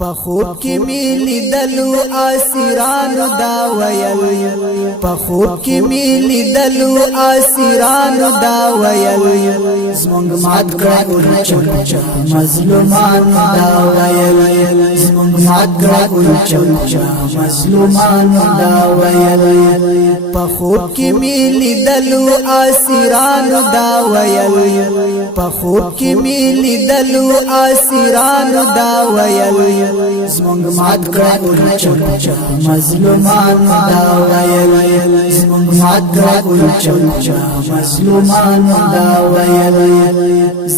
په خوب کې مې لیدلو اسیرانو دا ویل په خوب کې مې لیدلو اسیرانو دا ویل زمونږ مات کړه اورچم مظلومانو دا ویل زمونږ مات کړه اورچم مظلومانو دا ویل په خوب کې مې لیدلو اسیرانو دا ویل په خوب کې مې لیدلو اسیرانو دا ویل زمونږ مات کړه اورچم مظلومانو دا ویل زمونږ مات کړه اورچم مظلومانو دا ویل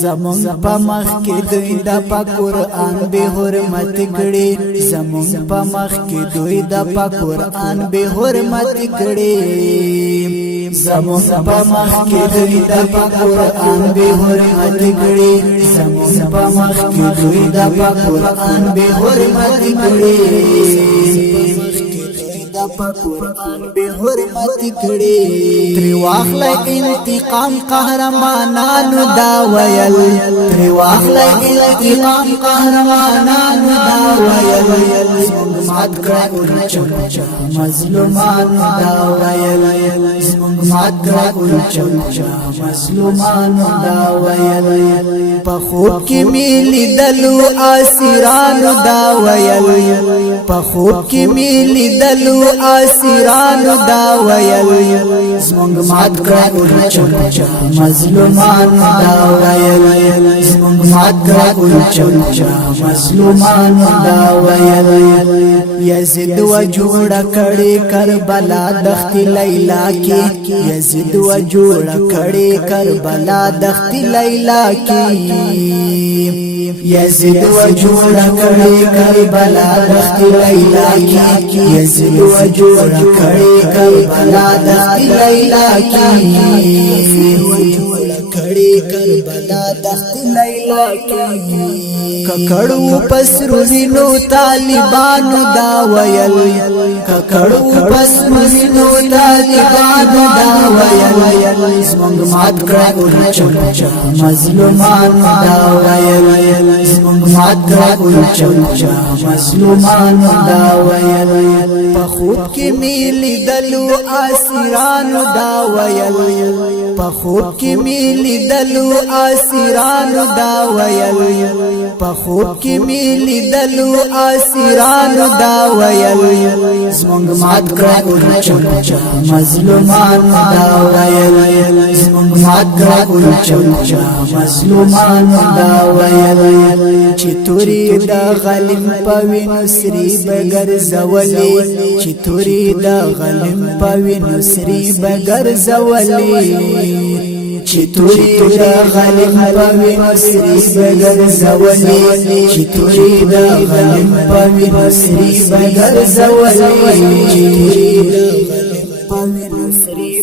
زمونږ په مخ کې دوی د قرآن به حرمت کړي زمونږ په مخ کې دوی د قرآن به حرمت کړي زمونږ په مخ کې دوی د قرآن به حرمت کړي زمونږ په مخ کې دوی د قرآن به حرمت کړي قرآن به حرمت کړي تری واخل انتقام قهرمانانو دا ویل تری واخل انتقام قهرمانانو دا ویل زمونږ مات کړه اورچم مظلومانو دا ویل زمونږ مات کړه اورچم مظلومانو دا ویل په خوب کې مې لیدلو اسیرانو دا ویل په خوب کې مې لیدلو اسیرانو دا ویل زمونږ مات کړه اورچم مظلومانو دا ویل زمونږ مات کړه اورچم مظلومانو دا ویل یزید و جوړ کړي کربلا دخت لیلا کې یزید و جوړ کړي کربلا دخت لیلا کې یزید و جوړ کړي کربلا دخت لیلا کې یزید و جوړ کړي کربلا دخت لیلا کې کړي کربلا دخت لیلا کې ککړو پسرو وینو طالبانو دا ویل ککړو پسرو وینو طالبانو دا ویل زمونږ مات کړه اورچم مظلومانو دا ویل زمونږ مات کړه اورچم مظلومانو دا ویل په خوب کې مې لیدلو اسیرانو دا ویل په خوب کې مې لیدلو اسیرانو دا ویل په خوب کې مې لیدلو اسیرانو دا ویل زمونږ مات کړه اورچم مظلومانو دا ویل زمونږ مات کړه اورچم مظلومانو دا ویل چې توري د غلیم په وینو سری بغیر زولي چې توري د غلیم په وینو سری بغیر زولي چې توري د غلیم په وینو سری بغیر زولي چې توري د غلیم په وینو سری بغیر زولي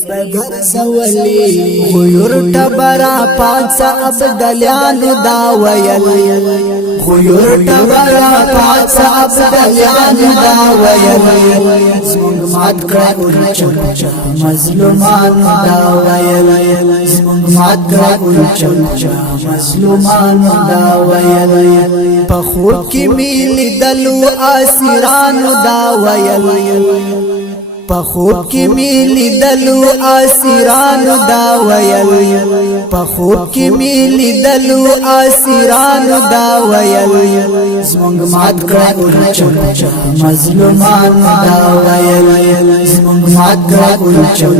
بغیر زولي خيور تبرا پاڅ عبدالانو دا ویل خيور تبرا پاڅ عبدالانو دا ویل زمونږ مات کړه اورچم مظلومانو دا ویل زمونږ مات کړه اورچم مظلومانو دا ویل په خوب کې مې لیدلو اسیرانو دا ویل په خوب کې مې لیدلو اسیرانو دا ویل په خوب کې مې لیدلو اسیرانو دا ویل زمونږ مات کړه اورچم مظلومانو دا ویل زمونږ مات کړه اورچم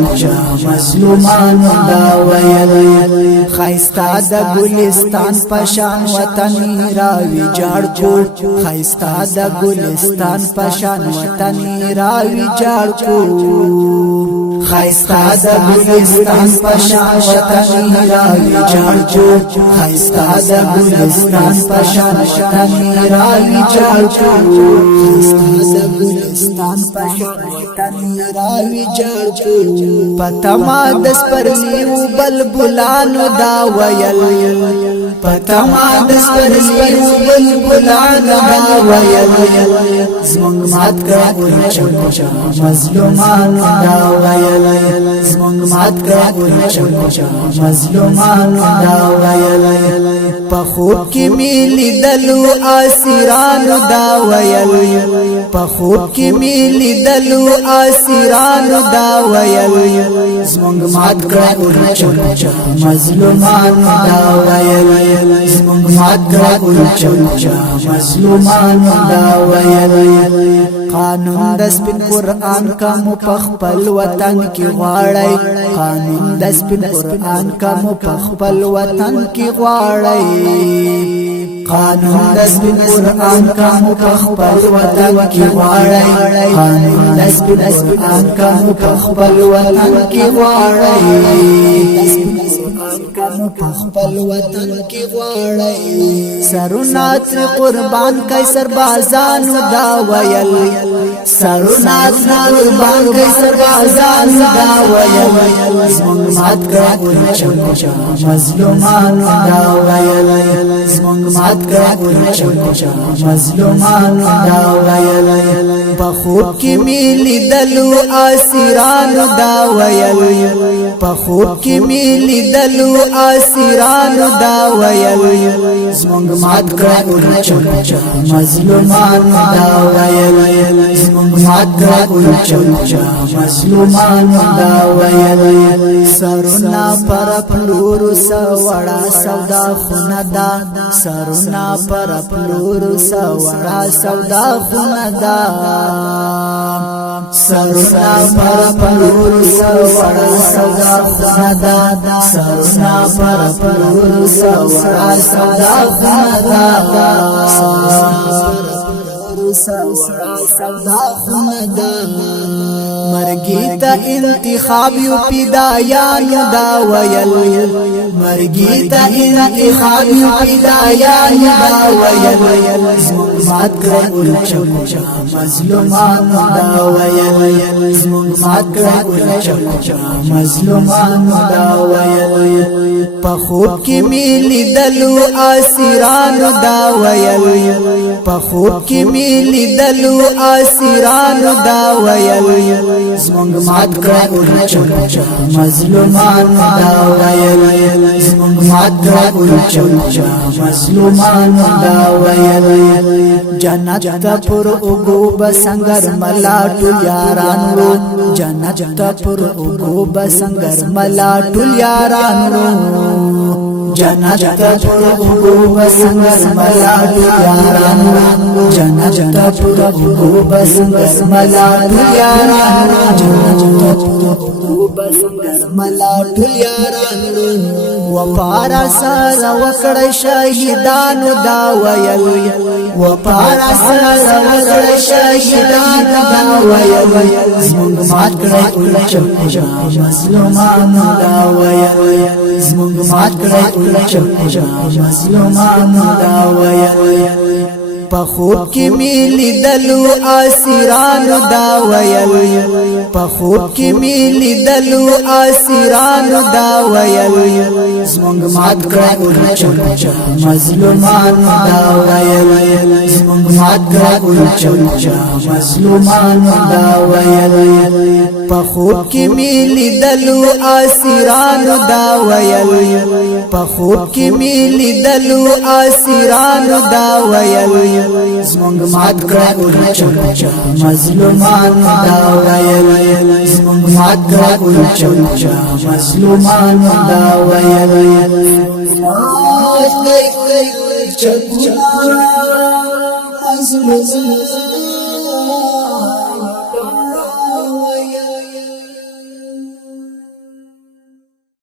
مظلومانو دا ویل خایستا د ګلستان پشان وطن راوي جاړ کو خایستا د ګلستان پشان وطن راوي جاړ کو خایستا د ګلستان پشان وطن راوي جاړ کو خایستا د ګلستان پشان وطن راوي جاړ کو خایستا د ګلستان پشان وطن راوي جاړ کو پتما د سپرلیو بلبلانو دا ویل پتما دسپرلیو بلبلان دا ویل زمونگ مات کړه چمچا مظلومان دا ویل زمونگ مات کړه چمچا مظلومان دا ویل په خوب کې میلی دلو اسیران دا ویل په خوب کې میلی دلو اسیران دا ویل زمونگ مات کړه چمچا مظلومان دا ویل زمونگ مات کړه چمچا مظلومان دا ویل قانون د سپین قرآن کا مو پخپل وطن کی غواړی قانون د سپین قرآن کا مو پخپل وطن کی غواړی قانون د سپین قرآن کا مو پخپل وطن کی غواړی قانون د سپین قرآن کا مو پخپل وطن کی غواړی پخپل وطن کی غواړی سرونه تر قربان کای سربازانو دا ویل سرونه تر قربان کای سربازانو دا ویل زمونږ مات کړه چمچا مظلومان دا ویل زمونږ مات کړه چمچا مظلومان دا ویل په خوب کې میلی دلو اسیرانو دا ویل په خوب کې میلی دلو اسیرانو دا ویل زمونږ مات کړه چمچا مظلومان دا ویل زمونږ مات کړه چمچا مظلومان دا ویل سرونه پر پلور سوړا سودا خونه دا سرونه پر پلور سوړا سودا خونه دا سرونه پر پلور سوړا سودا خونه دا سرونه پر پلور سوړا سودا خونه دا سودا خونه دا مرګی ته انتخاب یو پیدایان دا ویل مرګی ته انتخاب یو پیدایان دا ویل زمونږ مات کړه چمچا مظلومان دا ویل زمونږ مات کړه چمچا مظلومان دا ویل په خوب کې میلی دلو اسیرانو دا ویل په خوب کې میلی دلو اسیرانو دا ویل زمونږ مات کړه چمچا مظلومان دا ویل زمونږ مات کړه چمچا مظلومان دا ویل جنت پر اوګو بسنګر ملاټو یاران وو جنت پر اوګو بسنګر ملاټو یاران وو جنت پر اوګو بسنګر ملاټو یاران وو جنت پر اوګو بسنګر ملاټو یاران وو جنت پر اوګو بسنګر ملاټو یاران وو وپارا سره وکړی شهیدانو دا ویل وپارا سره وکړی شهیدانو دا ویل زمونږ مات کړه چمچا مظلومان دا ویل زمونږ مات کړه چمچا مظلومان دا ویل په خوب کې میلی دلو اسیرانو دا ویل په خوب کې میلی دلو اسیرانو دا ویل زمونږ مات کړه چمچا مظلومان دا ویل زمونږ مات کړه چمچا مظلومان دا ویل په خوب کې میلی دلو اسیرانو دا ویل په خوب کې میلی دلو اسیرانو دا ویل زمونږ مات کړه چمچا مظلومان دا ویل زمونږ مات کړه چمچا مظلومان دا ویل مات کړه چمچا مظلومان